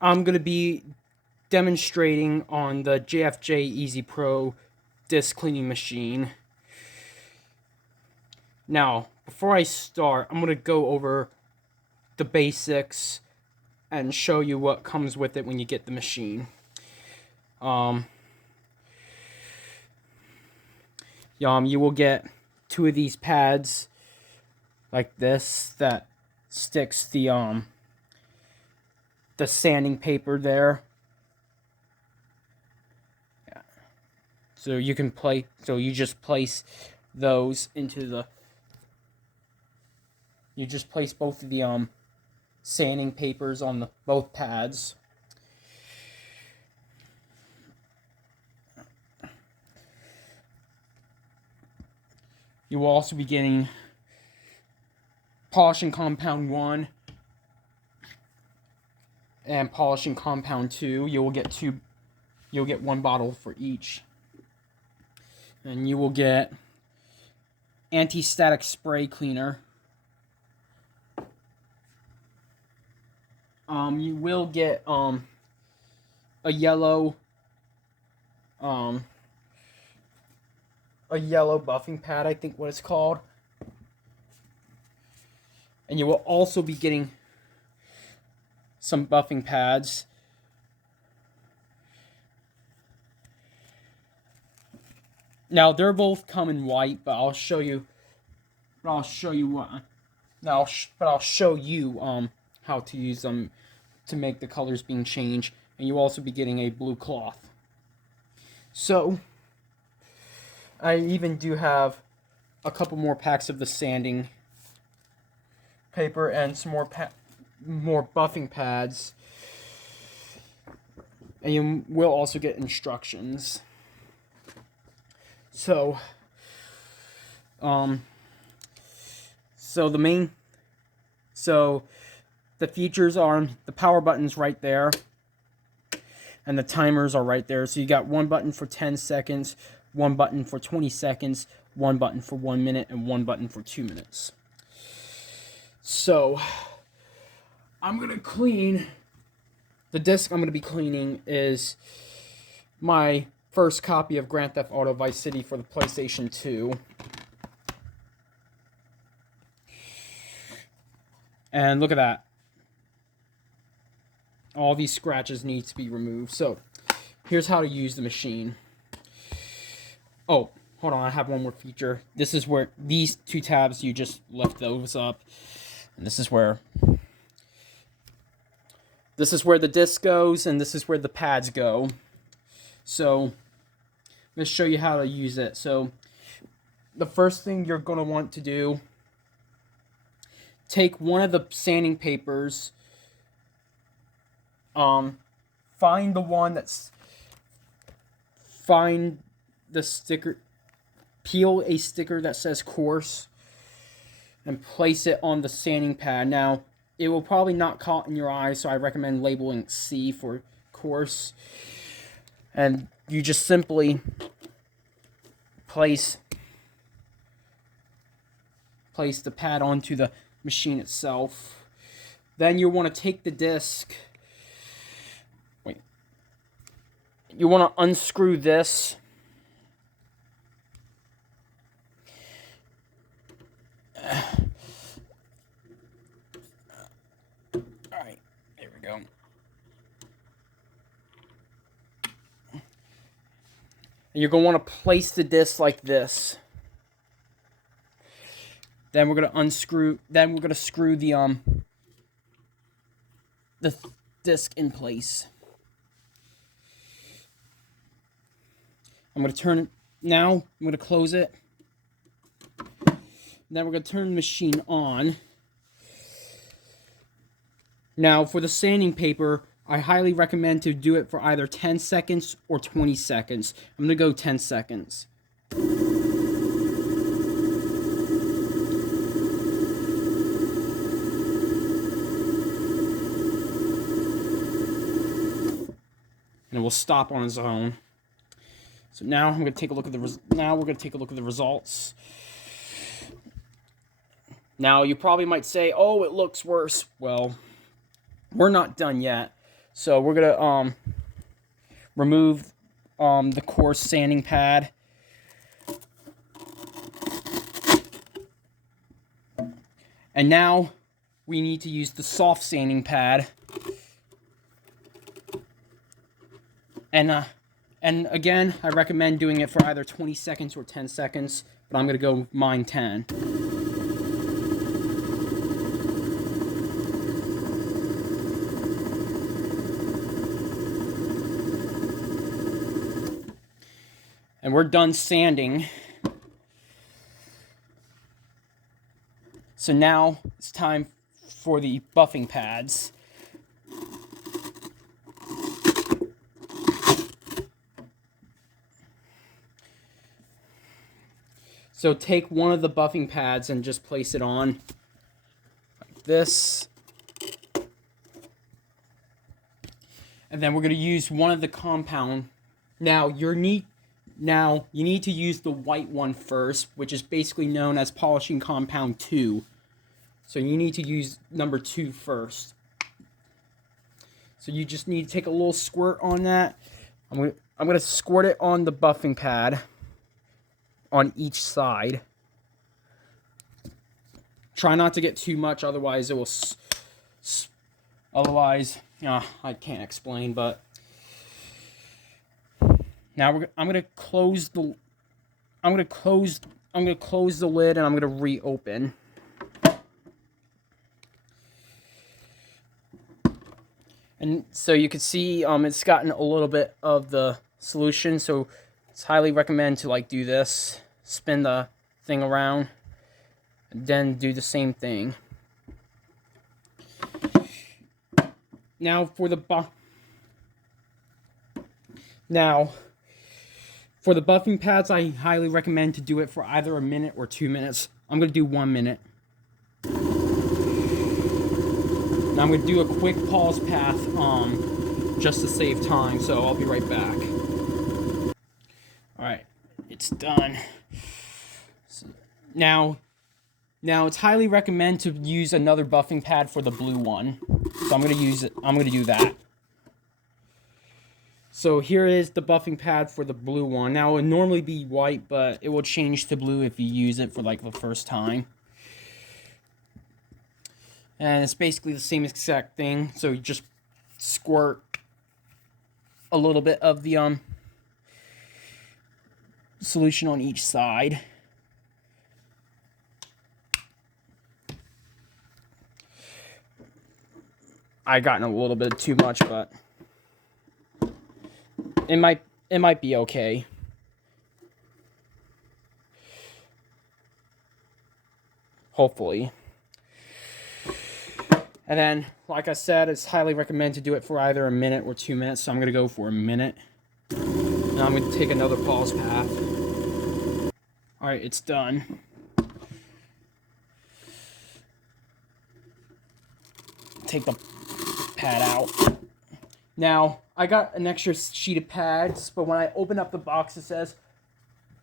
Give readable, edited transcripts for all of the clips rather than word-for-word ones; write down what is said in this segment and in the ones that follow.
I'm going to be demonstrating on the JFJ Easy Pro disc cleaning machine. Now, before I start, I'm going to go over the basics and show you what comes with it when you get the machine. You will get 2 of these pads like this that sticks the sanding paper there. Yeah. So you can you just place those into the you just place both of the sanding papers on both pads. You will also be getting polishing compound 1 and polishing compound 2. You'll get 1 bottle for each. And you will get anti-static spray cleaner. You will get a yellow buffing pad, I think what it's called. And you will also be getting some buffing pads. Now they're both come in white, but I'll show you how to use them to make the colors being changed. And you'll also be getting a blue cloth. So I even do have a couple more packs of the sanding paper and some more buffing pads. And you will also get instructions. So the features are the power buttons right there, and the timers are right there. So you got 1 button for 10 seconds, 1 button for 20 seconds, 1 button for 1 minute, and 1 button for 2 minutes. So I'm gonna clean the disc. I'm gonna be cleaning is my first copy of Grand Theft Auto Vice City for the PlayStation 2. And look at that. All these scratches need to be removed. So here's how to use the machine. Oh, hold on, I have one more feature. This is where these 2 tabs, you just lift those up. And this is where the disc goes, and this is where the pads go. So I'm going to show you how to use it. So the first thing you're going to want to do, take one of the sanding papers, find the sticker, peel a sticker that says coarse, and place it on the sanding pad. Now, it will probably not caught in your eye, so I recommend labeling C for coarse. And you just simply place the pad onto the machine itself. Then you want to take the disc. You want to unscrew this. Alright, there we go. And you're going to want to place the disc like this. Then we're going to unscrew, then we're going to screw the disc in place. I'm going to turn it now. I'm going to close it. Then we're going to turn the machine on. Now, for the sanding paper, I highly recommend to do it for either 10 seconds or 20 seconds. I'm going to go 10 seconds. And it will stop on its own. So now I'm going to take a look at the results. Now you probably might say, "Oh, it looks worse." Well, we're not done yet. So we're gonna remove the coarse sanding pad. And now we need to use the soft sanding pad. And again, I recommend doing it for either 20 seconds or 10 seconds, but I'm going to go mine 10. And we're done sanding. So now it's time for the buffing pads. So take one of the buffing pads and just place it on like this. And then we're going to use one of the compound. Now you need to use the white one first, which is basically known as polishing compound 2. So you need to use number 2 first. So you just need to take a little squirt on that. I'm going to squirt it on the buffing pad on each side. Try not to get too much, otherwise it will I can't explain, but now I'm going to close the lid, and I'm going to reopen. And so you can see it's gotten a little bit of the solution, so it's highly recommend to do this, spin the thing around, and then do the same thing. Now for the buffing pads, I highly recommend to do it for either a minute or 2 minutes. I'm going to do 1 minute. Now I'm going to do a quick pause path just to save time, so I'll be right back. Alright, it's done. So now it's highly recommend to use another buffing pad for the blue one. So I'm going to do that. So here is the buffing pad for the blue one. Now it would normally be white, but it will change to blue if you use it for the first time. And it's basically the same exact thing. So you just squirt a little bit of the solution on each side. I gotten a little bit too much, but it might be okay. Hopefully. And then, like I said, it's highly recommended to do it for either a minute or 2 minutes. So I'm going to go for a minute. Now I'm going to take another pause path. Alright, it's done. Take the pad out. Now, I got an extra sheet of pads, but when I open up the box, it says,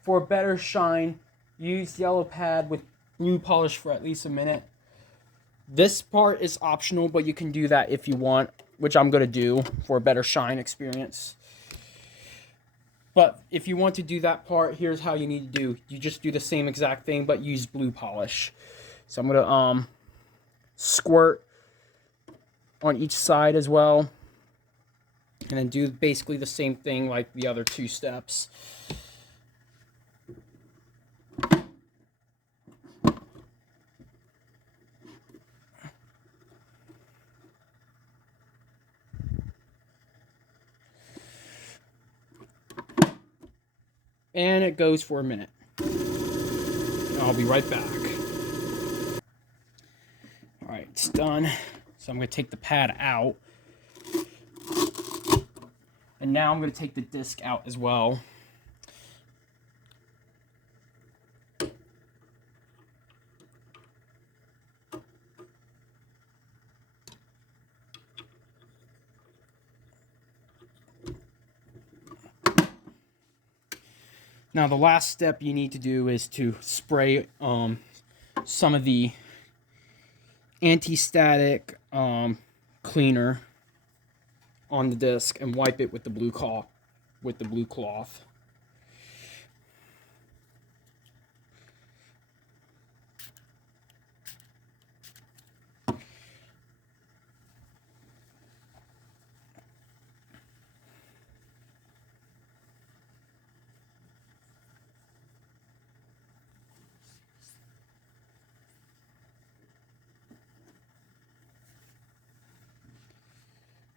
for better shine, use yellow pad with blue polish for at least a minute. This part is optional, but you can do that if you want, which I'm going to do for a better shine experience. But if you want to do that part, here's how you need to do. You just do the same exact thing, but use blue polish. So I'm going to squirt on each side as well. And then do basically the same thing like the other 2 steps. And it goes for a minute. I'll be right back. Alright, it's done. So I'm going to take the pad out. And now I'm going to take the disc out as well. Now the last step you need to do is to spray some of the anti-static cleaner on the disc and wipe it with the blue cloth.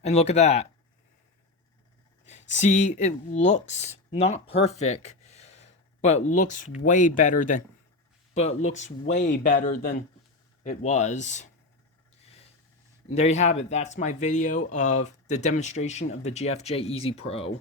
And look at that. See, it looks not perfect, but looks way better than it was. And there you have it. That's my video of the demonstration of the GFJ Easy Pro.